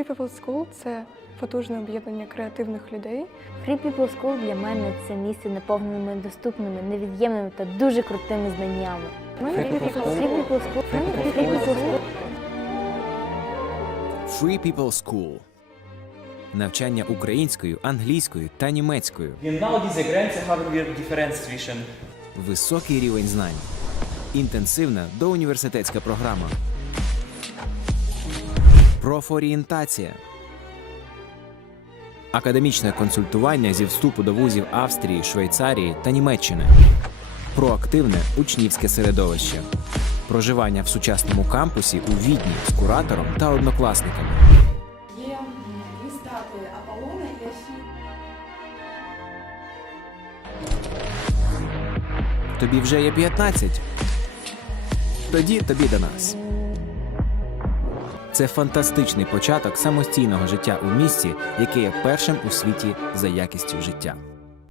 Free People School – це потужне об'єднання креативних людей, Free People School для мене це місце наповненими доступними, невід'ємними та дуже крутими знаннями. Free People School. Free People School. Free People School. Free People School. Навчання українською, англійською та німецькою. Високий рівень знань. Інтенсивна доуніверситетська програма. Профорієнтація. Академічне консультування зі вступу до вузів Австрії, Швейцарії та Німеччини. Проактивне учнівське середовище. Проживання в сучасному кампусі у Відні з куратором та однокласниками. Є дві статуї і Афі. Тобі вже є 15? Тоді тобі до нас. Це фантастичний початок самостійного життя у місті, яке є першим у світі за якістю життя.